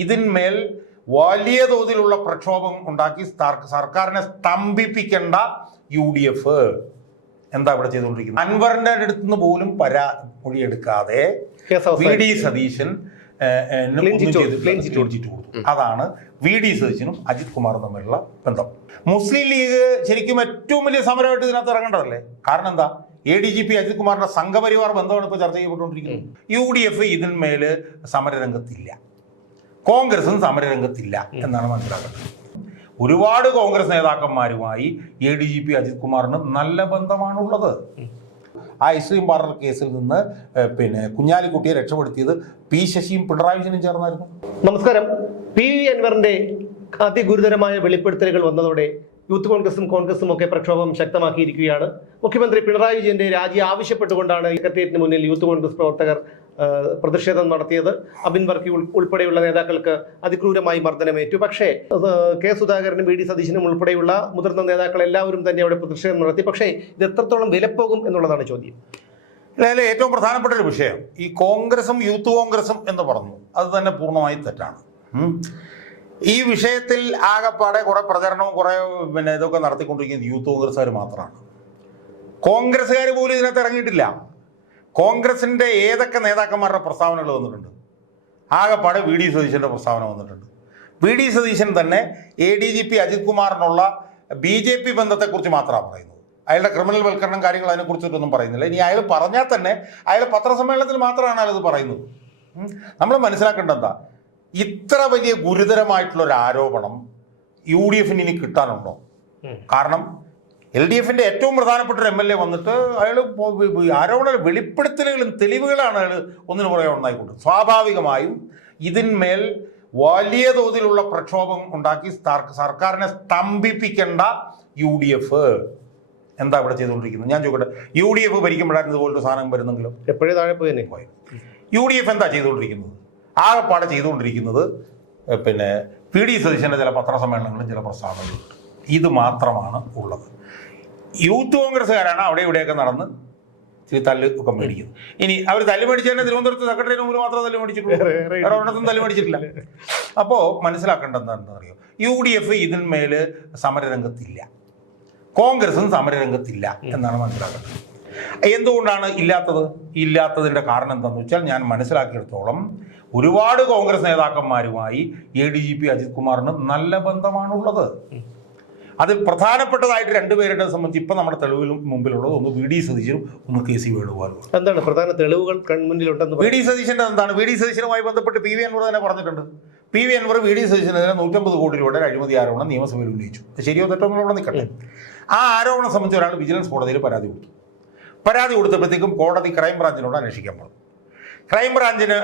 ഇതിന്മേൽ വലിയ തോതിലുള്ള പ്രക്ഷോഭം ഉണ്ടാക്കി സർ- സർക്കാരിനെ സ്തംഭിപ്പിക്കേണ്ട യു ഡി എഫ് എന്താ ഇവിടെ ചെയ്തുകൊണ്ടിരിക്കുന്നത്? അൻവറിന്റെ അടുത്ത് നിന്ന് പോലും പരാ മൊഴിയെടുക്കാതെ വി ഡി സതീശൻ. അതാണ് വി ഡി സതീശനും അജിത് കുമാറും തമ്മിലുള്ള ബന്ധം. മുസ്ലിം ലീഗ് ശരിക്കും ഏറ്റവും വലിയ സമരമായിട്ട് ഇതിനകത്ത് ഇറങ്ങേണ്ടതല്ലേ? കാരണം എന്താ? A D G P Ajith കുമാറിന്റെ സംഘപരിവാർ ബന്ധമാണ് ഇപ്പോൾ ചർച്ച ചെയ്യപ്പെട്ടുകൊണ്ടിരിക്കുന്നത്. യു ഡി എഫ് ഇതിന്മേൽ സമരരംഗത്തില്ല. കോൺഗ്രസും സമരരംഗത്തില്ല എന്നാണ് മനസ്സിലാക്കേണ്ടത്. ഒരുപാട് Congress നേതാക്കന്മാരുമായി A D G P Ajith കുമാറിന് നല്ല ബന്ധമാണുള്ളത്. ആ ഐസ്ക്രീം പാർലർ കേസിൽ നിന്ന് പിന്നെ കുഞ്ഞാലിക്കുട്ടിയെ രക്ഷപ്പെടുത്തിയത് പി ശശിയും പിണറായി വിജയനും ചേർന്നായിരുന്നു. നമസ്കാരം. പി വി അൻവറിന്റെ അതിഗുരുതരമായ വെളിപ്പെടുത്തലുകൾ വന്നതോടെ യൂത്ത് കോൺഗ്രസും കോൺഗ്രസും ഒക്കെ പ്രക്ഷോഭം ശക്തമാക്കിയിരിക്കുകയാണ്. മുഖ്യമന്ത്രി പിണറായി വിജയന്റെ രാജി ആവശ്യപ്പെട്ടുകൊണ്ടാണ് സെക്രട്ടേറിയറ്റിന് മുന്നിൽ യൂത്ത് കോൺഗ്രസ് പ്രവർത്തകർ പ്രതിഷേധം നടത്തിയത്. അബിൻ വർക്കി ഉൾപ്പെടെയുള്ള നേതാക്കൾക്ക് അതിക്രൂരമായി മർദ്ദനമേറ്റു. പക്ഷേ കെ സുധാകരനും വി ഡി സതീശനും ഉൾപ്പെടെയുള്ള മുതിർന്ന നേതാക്കൾ എല്ലാവരും തന്നെ അവിടെ പ്രതിഷേധം നടത്തി. പക്ഷേ ഇത് എത്രത്തോളം വിലപ്പോകും എന്നുള്ളതാണ് ചോദ്യം. അല്ലെങ്കിൽ ഏറ്റവും പ്രധാനപ്പെട്ട ഒരു വിഷയം ഈ കോൺഗ്രസും യൂത്ത് കോൺഗ്രസും എന്ന് പറഞ്ഞു അത് തന്നെ പൂർണമായി തെറ്റാണ്. ഈ വിഷയത്തിൽ ആകെപ്പാടെ കുറെ പ്രചരണവും കുറെ പിന്നെ ഇതൊക്കെ നടത്തിക്കൊണ്ടിരിക്കുന്നത് യൂത്ത് കോൺഗ്രസ്സുകാർ മാത്രമാണ്. കോൺഗ്രസ്സുകാർ പോലും ഇതിനകത്ത് ഇറങ്ങിയിട്ടില്ല. കോൺഗ്രസിന്റെ ഏതൊക്കെ നേതാക്കന്മാരുടെ പ്രസ്താവനകൾ വന്നിട്ടുണ്ട്? ആകെപ്പാടെ വി ഡി സതീശന്റെ പ്രസ്താവന വന്നിട്ടുണ്ട്. വി ഡി സതീശൻ തന്നെ A D G P Ajith കുമാറിനുള്ള B J P ബന്ധത്തെക്കുറിച്ച് മാത്രമാണ് പറയുന്നത്. അയാളുടെ ക്രിമിനൽ വൽക്കരണം കാര്യങ്ങൾ അതിനെക്കുറിച്ചിട്ടൊന്നും പറയുന്നില്ല. ഇനി അയാൾ പറഞ്ഞാൽ തന്നെ അയാൾ പത്രസമ്മേളനത്തിൽ മാത്രമാണ് അയാൾ ഇത് പറയുന്നത് നമ്മൾ മനസ്സിലാക്കേണ്ടത് എന്താ? ഇത്ര വലിയ ഗുരുതരമായിട്ടുള്ള ഒരു ആരോപണം യു ഡി എഫിന് ഇനി കിട്ടാനുണ്ടോ? കാരണം എൽ ഡി എഫിന്റെ ഏറ്റവും പ്രധാനപ്പെട്ട ഒരു എം എൽ എ വന്നിട്ട് അയാൾ ആരോപണ വെളിപ്പെടുത്തലുകളും തെളിവുകളാണ് അയാൾ ഒന്നിനു പുറകെ ഒന്നായിക്കൊണ്ട് സ്വാഭാവികമായും ഇതിന്മേൽ വലിയ തോതിലുള്ള പ്രക്ഷോഭം ഉണ്ടാക്കി സർ- സർക്കാരിനെ സ്തംഭിപ്പിക്കേണ്ട യു ഡി എഫ്. എന്താ ഇവിടെ ചെയ്തുകൊണ്ടിരിക്കുന്നത്? ഞാൻ ചോദിക്കട്ടെ. യു ഡി എഫ് ഭരിക്കുമ്പോഴായിരുന്നു ഇതുപോലൊരു സാധനം വരുന്നെങ്കിലും? എപ്പോഴേ താഴെ പോയി. യു ഡി എഫ് എന്താ ചെയ്തുകൊണ്ടിരിക്കുന്നത്? ആകെപ്പാടെ ചെയ്തുകൊണ്ടിരിക്കുന്നത് പിന്നെ പി ഡി സതീശന്റെ ചില പത്രസമ്മേളനങ്ങളും ചില പ്രസ്താവനകളും. ഇത് മാത്രമാണ് ഉള്ളത്. യൂത്ത് കോൺഗ്രസ്സുകാരാണ് അവിടെ ഇവിടെയൊക്കെ നടന്ന് ഇച്ചിരി തല്ല് ഒക്കെ മേടിക്കുന്നത്. ഇനി അവർ തല്ല് മേടിച്ചതിനെ തിരുവനന്തപുരത്ത് സെക്രട്ടറി മുമ്പ് മാത്രമേ തല്ല് മേടിച്ചിട്ടുള്ളൂ. വേറെ- ഒരിടത്തും തല്ല് മേടിച്ചിട്ടില്ല. അപ്പോൾ മനസ്സിലാക്കേണ്ടത് എന്താണെന്ന് അറിയോ യു ഡി എഫ് ഇതിന്മേൽ സമരരംഗത്തില്ല. കോൺഗ്രസും സമരരംഗത്തില്ല എന്നാണ് മനസ്സിലാക്കേണ്ടത്. എന്തുകൊണ്ടാണ് ഇല്ലാത്തത്? ഇല്ലാത്തതിന്റെ കാരണം എന്താണെന്ന് വെച്ചാൽ ഞാൻ മനസ്സിലാക്കിയെടുത്തോളം ഒരുപാട് Congress നേതാക്കന്മാരുമായി A D G P Ajith കുമാറിന് നല്ല ബന്ധമാണുള്ളത്. അതിൽ പ്രധാനപ്പെട്ടതായിട്ട് രണ്ടുപേരുടെ സംബന്ധിച്ച് ഇപ്പം നമ്മുടെ തെളിവിലും മുമ്പിലുള്ളത്. ഒന്ന് വി ഡി സതീശനും ഒന്ന് കെ സി വേണുഗോപാലും എന്താണ് പ്രധാന തെളിവുകൾ കൺമുന്നിലുണ്ടെന്ന് വി ഡി സതീശന്റെ എന്താണ്? വി ഡി സതീശനുമായി ബന്ധപ്പെട്ട് പി വി അൻവർ തന്നെ പറഞ്ഞിട്ടുണ്ട്. P V Anvar V D സതീശനെതിരെ നൂറ്റമ്പത് കോടി രൂപയുടെ അഴിമതി ആരോപണം നിയമസഭയിൽ ഉന്നയിച്ചു. ശരിയോ തെറ്റോ എന്നുള്ള നിൽക്കട്ടെ. ആ ആരോപണം സംബന്ധിച്ച് ഒരാൾ വിജിലൻസ് കോടതിയിൽ പരാതി കൊടുത്തു. പരാതി കൊടുത്തപ്പോഴത്തേക്കും കോടതി ക്രൈംബ്രാഞ്ചിനോട് അന്വേഷിക്കാൻ പറഞ്ഞു. ക്രൈംബ്രാഞ്ചിന്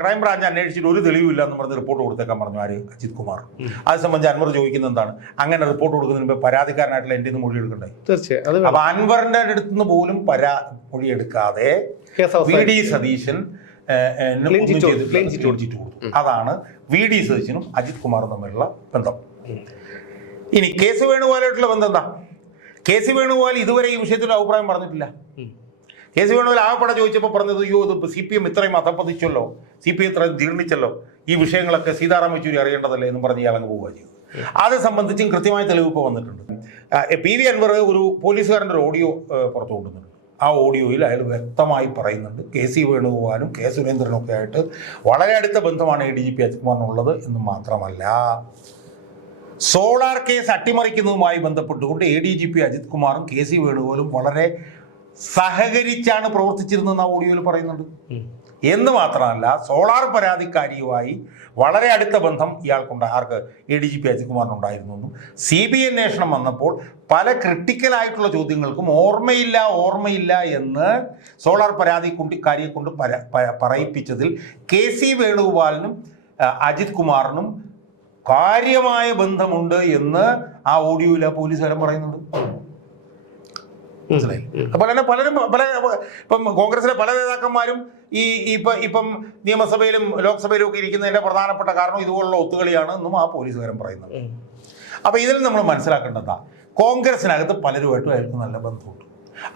ക്രൈംബ്രാഞ്ച് അന്വേഷിച്ചിട്ട് ഒരു തെളിവില്ല എന്ന് പറഞ്ഞ് റിപ്പോർട്ട് കൊടുത്തേക്കാൻ പറഞ്ഞു ആര്? അജിത് കുമാർ. അത് സംബന്ധിച്ച് അൻവർ ചോദിക്കുന്ന എന്താണ്? അങ്ങനെ റിപ്പോർട്ട് കൊടുക്കുന്നതിന് മുമ്പ് പരാതിക്കാരനായിട്ടുള്ള എന്റെ മൊഴി എടുക്കണ്ടേ? തീർച്ചയായും. അപ്പൊ അൻവറിന്റെ അടുത്ത് നിന്ന് പോലും പരാ മൊഴി എടുക്കാതെ വി. ഡി സതീശൻ അതാണ് വി ഡി സതീശനും അജിത് കുമാറും തമ്മിലുള്ള ബന്ധം. ഇനി കേസ് വേണുപോലായിട്ടുള്ള ബന്ധം എന്താ? കെ സി വേണുഗോപാൽ ഇതുവരെ ഈ വിഷയത്തിൽ അഭിപ്രായം പറഞ്ഞിട്ടില്ല. കെ സി വേണുഗോപാൽ ആകപ്പെടെ ചോദിച്ചപ്പോൾ പറഞ്ഞത് അയ്യോ ഇത് സി പി എം ഇത്രയും അധപ്പതിച്ചല്ലോ സി പി എം ഇത്രയും ജീർണിച്ചല്ലോ. ഈ വിഷയങ്ങളൊക്കെ സീതാറാം യെച്ചൂരി അറിയേണ്ടതല്ലേ? എന്ന് പറഞ്ഞ് ഇയാൾ അങ്ങ് പോവുക ചെയ്തു. അത് സംബന്ധിച്ചും കൃത്യമായ തെളിവ് ഇപ്പോൾ വന്നിട്ടുണ്ട്. പി വി അൻവർ ഒരു പോലീസുകാരന്റെ ഒരു ഓഡിയോ പുറത്തു കൊണ്ടുവന്നിട്ടുണ്ട്. ആ ഓഡിയോയിൽ അയാൾ വ്യക്തമായി പറയുന്നുണ്ട് കെ സി വേണുഗോപാലും കെ സുരേന്ദ്രനും ഒക്കെ ആയിട്ട് വളരെ അടുത്ത ബന്ധമാണ് A D G P Ajith കുമാറിനുള്ളത് എന്ന് മാത്രമല്ല സോളാർ കേസ് അട്ടിമറിക്കുന്നതുമായി ബന്ധപ്പെട്ടുകൊണ്ട് A D G P Ajith കുമാറും കെ സി വേണുഗോപാലും വളരെ സഹകരിച്ചാണ് പ്രവർത്തിച്ചിരുന്നതെന്ന് ആ ഓഡിയോയിൽ പറയുന്നുണ്ട്. എന്ന് മാത്രമല്ല സോളാർ പരാതിക്കാരിയുമായി വളരെ അടുത്ത ബന്ധം ഇയാൾക്കുണ്ട്. ആർക്ക്? A D G P Ajith കുമാറിനുണ്ടായിരുന്നു എന്നും. സി ബി ഐ അന്വേഷണം വന്നപ്പോൾ പല ക്രിട്ടിക്കലായിട്ടുള്ള ചോദ്യങ്ങൾക്കും ഓർമ്മയില്ല ഓർമ്മയില്ല എന്ന് സോളാർ പരാതി കാരിയെ കൊണ്ട് പര പറയിപ്പിച്ചതിൽ കെ സി വേണുഗോപാലിനും അജിത് കുമാറിനും കാര്യമായ ബന്ധമുണ്ട് എന്ന് ആ ഓഡിയോയിൽ ആ പോലീസുകാരൻ പറയുന്നുണ്ട്. മനസ്സിലായി? അപ്പോൾ തന്നെ പലരും പല ഇപ്പം കോൺഗ്രസിലെ പല നേതാക്കന്മാരും ഈ ഇപ്പം ഇപ്പം നിയമസഭയിലും ലോക്സഭയിലും ഒക്കെ ഇരിക്കുന്നതിന്റെ പ്രധാനപ്പെട്ട കാരണം ഇതുപോലുള്ള ഒത്തുകളിയാണ് എന്നും ആ പോലീസുകാരൻ പറയുന്നത് അപ്പം അപ്പോൾ ഇതിൽ നമ്മൾ മനസ്സിലാക്കേണ്ടതാ കോൺഗ്രസിനകത്ത് പലരുമായിട്ടും അയാൾക്ക് നല്ല ബന്ധമുണ്ട്.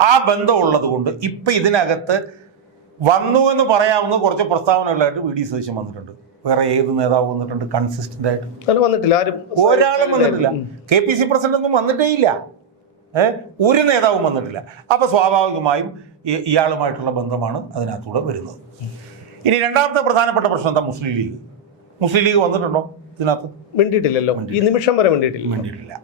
ആ ബന്ധമുള്ളത് കൊണ്ട് ഇപ്പം ഇതിനകത്ത് വന്നു എന്ന് പറയാവുന്ന കുറച്ച് പ്രസ്താവനകളായിട്ട് വി ഡി സതീശൻ വന്നിട്ടുണ്ട്. വേറെ ഏത് നേതാവ് വന്നിട്ടുണ്ട്? കൺസിസ്റ്റന്റ് ആയിട്ട്. വന്നിട്ടില്ല ആരും ഒരാളും വന്നിട്ടില്ല. കെ പി സി പ്രസിഡന്റ് ഒന്നും വന്നിട്ടേ ഇല്ല ഒരു നേതാവും വന്നിട്ടില്ല. അപ്പൊ സ്വാഭാവികമായും ഇയാളുമായിട്ടുള്ള ബന്ധമാണ് അതിനകത്തൂടെ വരുന്നത്. ഇനി രണ്ടാമത്തെ പ്രധാനപ്പെട്ട പ്രശ്നം എന്താ മുസ്ലിം ലീഗ്? മുസ്ലിം ലീഗ് വന്നിട്ടുണ്ടോ ഇതിനകത്ത്? വേണ്ടിയിട്ടില്ലല്ലോ ഈ നിമിഷം വരെ വേണ്ടിയിട്ടില്ല വേണ്ടിയിട്ടില്ല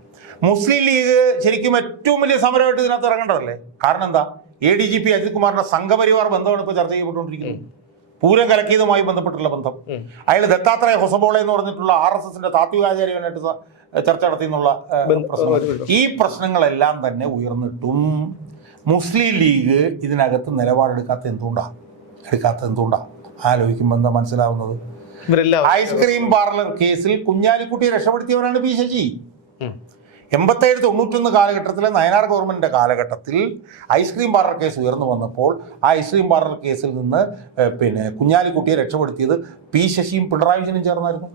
മുസ്ലിം ലീഗ് ശരിക്കും ഏറ്റവും വലിയ സമരമായിട്ട് ഇതിനകത്ത് ഇറങ്ങേണ്ടതല്ലേ? കാരണം എന്താ? A D G P Ajith കുമാറിന്റെ സംഘപരിവാർ ബന്ധമാണ് ഇപ്പോൾ ചർച്ച ചെയ്യപ്പെട്ടുകൊണ്ടിരിക്കുന്നത്. പൂരം കലക്കിയതുമായി ബന്ധപ്പെട്ടുള്ള ബന്ധം. അയാൾ ദത്താത്രേയ ഹൊസബോളെ എന്ന് പറഞ്ഞിട്ടുള്ള ആർ എസ് എസിന്റെ താത്വികാചാര്യനായിട്ട് ചർച്ച നടത്തി എന്നുള്ള ഏഹ്, ബന്ധ- പ്രശ്നം. ഈ പ്രശ്നങ്ങളെല്ലാം തന്നെ ഉയർന്നിട്ടും മുസ്ലിം ലീഗ് ഇതിനകത്ത് നിലപാടെടുക്കാത്ത എന്തുകൊണ്ടാണ് എടുക്കാത്ത എന്തുകൊണ്ടാണ് ആലോചിക്കുമ്പോൾ എന്താ മനസ്സിലാവുന്നത്? ഐസ്ക്രീം പാർലർ കേസിൽ കുഞ്ഞാലിക്കുട്ടിയെ രക്ഷപ്പെടുത്തിയവരാണ് പി ശശി. എൺപത്തേഴ് തൊണ്ണൂറ്റൊന്ന് കാലഘട്ടത്തിലെ നയനാർ ഗവൺമെന്റിന്റെ കാലഘട്ടത്തിൽ ഐസ്ക്രീം പാർലർ കേസ് ഉയർന്നു വന്നപ്പോൾ ആ ഐസ്ക്രീം പാർലർ കേസിൽ നിന്ന് പിന്നെ കുഞ്ഞാലിക്കുട്ടിയെ രക്ഷപ്പെടുത്തിയത് പി ശശിയും പിണറായി വിജയനും ചേർന്നായിരുന്നു.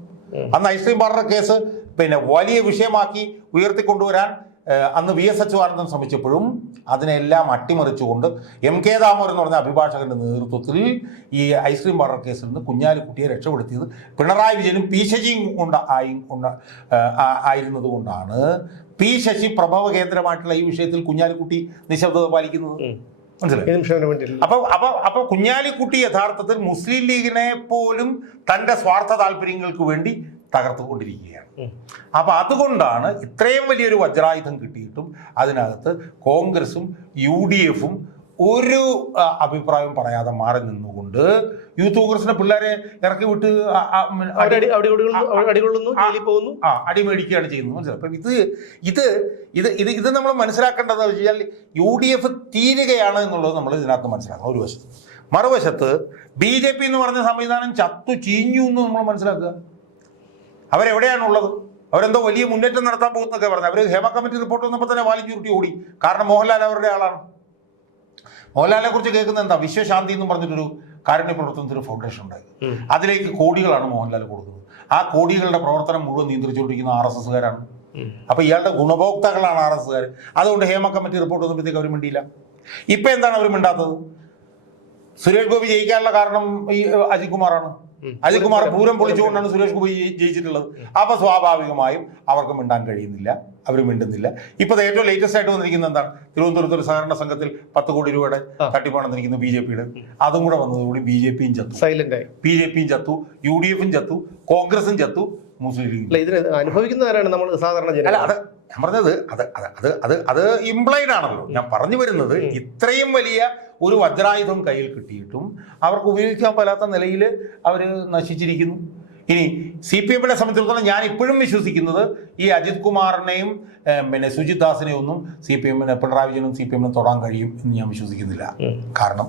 അന്ന് ഐസ്ക്രീം പാർലർ കേസ് പിന്നെ വലിയ വിഷയമാക്കി ഉയർത്തിക്കൊണ്ടുവരാൻ അന്ന് വി എസ് അച്യുതാനന്ദൻ ശ്രമിച്ചപ്പോഴും അതിനെല്ലാം അട്ടിമറിച്ചുകൊണ്ട് എം കെ ദാമോർ എന്ന് പറഞ്ഞ അഭിഭാഷകന്റെ നേതൃത്വത്തിൽ ഈ ഐസ്ക്രീം പാർലർ കേസിൽ നിന്ന് കുഞ്ഞാലിക്കുട്ടിയെ രക്ഷപ്പെടുത്തിയത് പിണറായി വിജയനും പി ശശിയും കൊണ്ട് ആയി ആയിരുന്നത് കൊണ്ടാണ്. പി ശശി പ്രഭവ കേന്ദ്രമായിട്ടുള്ള ഈ വിഷയത്തിൽ കുഞ്ഞാലിക്കുട്ടി നിശബ്ദത പാലിക്കുന്നത്? അപ്പൊ അപ്പൊ അപ്പൊ കുഞ്ഞാലിക്കുട്ടി യഥാർത്ഥത്തിൽ മുസ്ലിം ലീഗിനെ പോലും തന്റെ സ്വാർത്ഥ താല്പര്യങ്ങൾക്ക് വേണ്ടി തകർത്തുകൊണ്ടിരിക്കുകയാണ്. അപ്പോൾ അപ്പൊ അതുകൊണ്ടാണ് ഇത്രയും വലിയൊരു വജ്രായുധം കിട്ടിയിട്ടും അതിനകത്ത് കോൺഗ്രസും യു ഡി എഫും ഒരു അഭിപ്രായം പറയാതെ മാറി നിന്നുകൊണ്ട് യൂത്ത് കോൺഗ്രസിന്റെ പിള്ളേരെ ഇറക്കി വിട്ട് ആ, ആ, അടി- പോകുന്നു. അടിമേടിക്കുകയാണ് ചെയ്യുന്നത്. മനസ്സിലായി? അപ്പം ഇത് ഇത് ഇത് ഇത് ഇത് നമ്മൾ മനസ്സിലാക്കേണ്ടത് വെച്ച് കഴിഞ്ഞാൽ യു ഡി എഫ് തീരുകയാണ് എന്നുള്ളത് നമ്മൾ ഇതിനകത്ത് മനസ്സിലാക്കണം. ഒരു വശത്ത്. മറുവശത്ത് ബി ജെ പി എന്ന് പറഞ്ഞ സംവിധാനം ചത്തു ചീഞ്ഞു എന്ന് നമ്മൾ മനസ്സിലാക്കുക. അവരെവിടെയാണുള്ളത്? അവരെന്തോ വലിയ മുന്നേറ്റം നടത്താൻ പോകുന്നൊക്കെ പറഞ്ഞു. അവർ ഹേമ കമ്മിറ്റി റിപ്പോർട്ട് വന്നപ്പോൾ തന്നെ വാലിച്ചു ചുരുട്ടി ഓടി. കാരണം മോഹൻലാൽ അവരുടെ ആളാണ്. മോഹൻലാലിനെ കുറിച്ച് കേൾക്കുന്ന എന്താ? വിശ്വശാന്തി എന്ന് പറഞ്ഞിട്ടൊരു കാരുണ്യ പ്രവർത്തനത്തിന് ഫൗണ്ടേഷൻ ഉണ്ടായി. അതിലേക്ക് കോടികളാണ് മോഹൻലാൽ കൊടുക്കുന്നത്. ആ കോടികളുടെ പ്രവർത്തനം മുഴുവൻ നിയന്ത്രിച്ചുകൊണ്ടിരിക്കുന്ന ആർ എസ് എസ്സുകാരാണ്. അപ്പൊ ഇയാളുടെ ഗുണഭോക്താക്കളാണ് ആർ എസ്സുകാർ അതുകൊണ്ട് ഹേമ കമ്മിറ്റി റിപ്പോർട്ട് വന്നപ്പോഴത്തേക്ക് അവർ മിണ്ടിയില്ല. ഇപ്പൊ എന്താണ് അവർ മിണ്ടാത്തത്? സുരേഷ് ഗോപി ജയിക്കാനുള്ള കാരണം ഈ അജിത് കുമാറാണ്. അജിത് കുമാർ പൂരം പൊളിച്ചുകൊണ്ടാണ് സുരേഷ് ഗോപി ജയിച്ചിട്ടുള്ളത്. അപ്പൊ സ്വാഭാവികമായും അവർക്ക് മിണ്ടാൻ കഴിയുന്നില്ല. അവർ മിണ്ടുന്നില്ല. ഇപ്പൊ ഏറ്റവും ലേറ്റസ്റ്റ് ആയിട്ട് വന്നിരിക്കുന്നത് എന്താണ്? തിരുവനന്തപുരത്ത് ഒരു സഹകരണ സംഘത്തിൽ പത്ത് കോടി രൂപയുടെ തട്ടിപ്പാണ് തട്ടിപ്പാണെന്നിരിക്കുന്നു ബി ജെ പിയുടെ. അതും കൂടെ വന്നതോടുകൂടി ബി ജെ പിയും ചത്തു. സൈലന്റ് ആയി. ബി ജെ പിയും ചത്തു യു ഡി എഫും ചത്തു കോൺഗ്രസും ചത്തു മുസ്ലിം ലീഗും ഇതിന് അനുഭവിക്കുന്നവരാണ് നമ്മൾ സാധാരണ ജനങ്ങൾ. ഞാൻ പറഞ്ഞത് അത് അത് അത് അത് ഇംപ്ലൈഡ് ആണല്ലോ. ഞാൻ പറഞ്ഞു വരുന്നത് ഇത്രയും വലിയ ഒരു വജ്രായുധം കയ്യിൽ കിട്ടിയിട്ടും അവർക്ക് ഉപയോഗിക്കാൻ പറ്റാത്ത നിലയിൽ അവർ നശിച്ചിരിക്കുന്നു. ഇനി സി പി എമ്മിനെ സംബന്ധിച്ചിടത്തോളം ഞാൻ ഇപ്പോഴും വിശ്വസിക്കുന്നത് ഈ അജിത് കുമാറിനെയും പിന്നെ സുജിത് ദാസിനെയും ഒന്നും സി പി എമ്മിനെ പിണറായി വിജയനും സി പി എമ്മിനും തൊടാൻ കഴിയും എന്ന് ഞാൻ വിശ്വസിക്കുന്നില്ല. കാരണം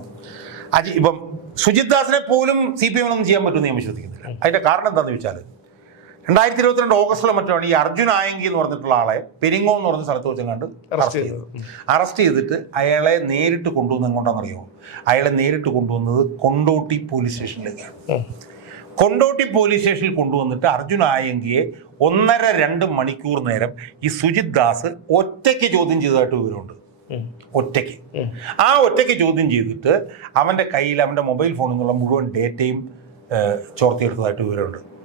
അജി ഇപ്പം സുജിത് ദാസിനെ പോലും സി പി എമ്മിനൊന്നും ചെയ്യാൻ പറ്റുമെന്ന് ഞാൻ വിശ്വസിക്കുന്നില്ല. അതിന്റെ കാരണം എന്താണെന്ന് വെച്ചാൽ രണ്ടായിരത്തി ഇരുപത്തിരണ്ട് ഓഗസ്റ്റിലോ മറ്റാണ് ഈ അർജുൻ ആയങ്കി എന്ന് പറഞ്ഞിട്ടുള്ള ആളെ പെരിങ്ങോ എന്ന് പറഞ്ഞ സ്ഥലത്ത് വെച്ചും കണ്ട് അറസ്റ്റ് ചെയ്തത് അറസ്റ്റ് ചെയ്തിട്ട് അയാളെ നേരിട്ട് കൊണ്ടുവന്ന് എങ്ങോട്ടാണെന്നറിയോ അയാളെ നേരിട്ട് കൊണ്ടുവന്നത് കൊണ്ടോട്ടി പോലീസ് സ്റ്റേഷനിലേക്കാണ് കൊണ്ടോട്ടി പോലീസ് സ്റ്റേഷനിൽ കൊണ്ടുവന്നിട്ട് അർജുൻ ആയങ്കിയെ ഒന്നര രണ്ട് മണിക്കൂർ നേരം ഈ സുജിത് ദാസ് ഒറ്റയ്ക്ക് ചോദ്യം ചെയ്തതായിട്ട് വിവരമുണ്ട്. ഒറ്റയ്ക്ക്. ആ ഒറ്റയ്ക്ക് ചോദ്യം ചെയ്തിട്ട് അവന്റെ കയ്യിൽ അവന്റെ മൊബൈൽ ഫോണിൽ നിന്നുള്ള മുഴുവൻ ഡേറ്റയും ചോർത്തിയെടുത്തതായിട്ട് വിവരമുണ്ട്.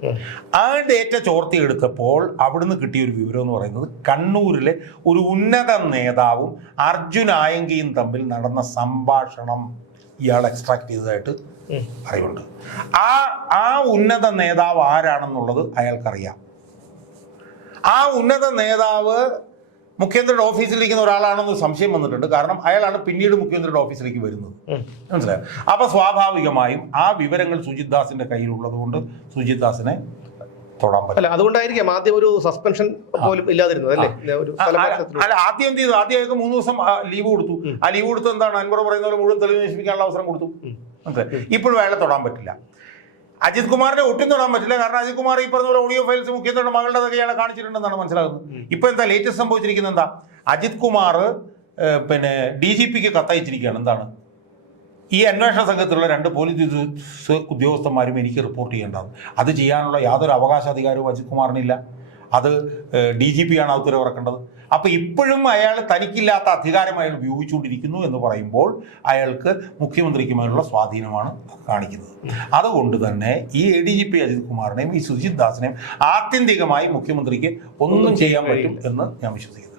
ആ ഡേറ്റ ചോർത്തിയെടുത്തപ്പോൾ അവിടുന്ന് കിട്ടിയ ഒരു വിവരം എന്ന് പറയുന്നത് കണ്ണൂരിലെ ഒരു ഉന്നത നേതാവും അർജുൻ ആയങ്കിയും തമ്മിൽ നടന്ന സംഭാഷണം ഇയാൾ എക്സ്ട്രാക്ട് ചെയ്തതായിട്ട് അറിവുണ്ട്. ആ ആ ഉന്നത നേതാവ് ആരാണെന്നുള്ളത് അയാൾക്കറിയാം. ആ ഉന്നത നേതാവ് മുഖ്യമന്ത്രിയുടെ ഓഫീസിലിരിക്കുന്ന ഒരാളാണെന്ന് സംശയം വന്നിട്ടുണ്ട്. കാരണം അയാളാണ് പിന്നീട് മുഖ്യമന്ത്രിയുടെ ഓഫീസിലേക്ക് വരുന്നത്. മനസ്സിലായോ? അപ്പൊ സ്വാഭാവികമായും ആ വിവരങ്ങൾ സുജിത് ദാസിന്റെ കയ്യിലുള്ളത് കൊണ്ട് സുജിത് ദാസിനെ തൊടാൻ പറ്റില്ല. അല്ല അതുകൊണ്ടായിരിക്കാം ആദ്യം ഒരു സസ്പെൻഷൻ പോലും ഇല്ലാതിരുന്നത് അല്ലേ? അല്ല ആദ്യം എന്ത് ചെയ്തു? ആദ്യം അയാൾക്ക് മൂന്ന് ദിവസം ലീവ് കൊടുത്തു. ആ ലീവ് കൊടുത്ത് എന്താണ്? അൻവർ പറയുന്ന പോലെ മുഴുവൻ തെളിവ് നശിപ്പിക്കാനുള്ള അവസരം കൊടുത്തു. മനസ്സിലായോ? ഇപ്പോഴും അയാളെ തൊടാൻ പറ്റില്ല. അജിത് കുമാറിനെ ഒട്ടും തൊടാൻ പറ്റില്ല. കാരണം അജിത് കുമാർ ഈ പറഞ്ഞ പോലെ ഓഡിയോ ഫയൽസ് മുഖ്യമന്ത്രിയുടെ മകളുടെ ഇയാളെ കാണിച്ചിട്ടുണ്ടെന്നാണ് മനസ്സിലാകുന്നത്. ഇപ്പൊ എന്താ ലേറ്റസ്റ്റ് സംഭവിച്ചിരിക്കുന്നത് എന്താ? അജിത് കുമാർ പിന്നെ ഡി ജി പിക്ക് കത്തയച്ചിരിക്കുകയാണ്. എന്താണ്? ഈ അന്വേഷണ സംഘത്തിലുള്ള രണ്ട് പോലീസ് ഉദ്യോഗസ്ഥന്മാരും എനിക്ക് റിപ്പോർട്ട് ചെയ്യേണ്ടത് അത് ചെയ്യാനുള്ള യാതൊരു അവകാശാധികാരവും അജിത് കുമാറിനില്ല. അത് ഡി ജി പി ആണ് ആ ഉത്തരവിറക്കേണ്ടത്. അപ്പൊ ഇപ്പോഴും അയാൾ തനിക്കില്ലാത്ത അധികാരം അയാൾ ഉപയോഗിച്ചുകൊണ്ടിരിക്കുന്നു എന്ന് പറയുമ്പോൾ അയാൾക്ക് മുഖ്യമന്ത്രിക്ക് മേലുള്ള സ്വാധീനമാണ് കാണിക്കുന്നത്. അതുകൊണ്ട് തന്നെ ഈ A D G P Ajith കുമാറിനെയും ഈ സുജിത് ദാസിനെയും ആത്യന്തികമായി മുഖ്യമന്ത്രിക്ക് ഒന്നും ചെയ്യാൻ പറ്റും എന്ന് ഞാൻ വിശ്വസിക്കുന്നു.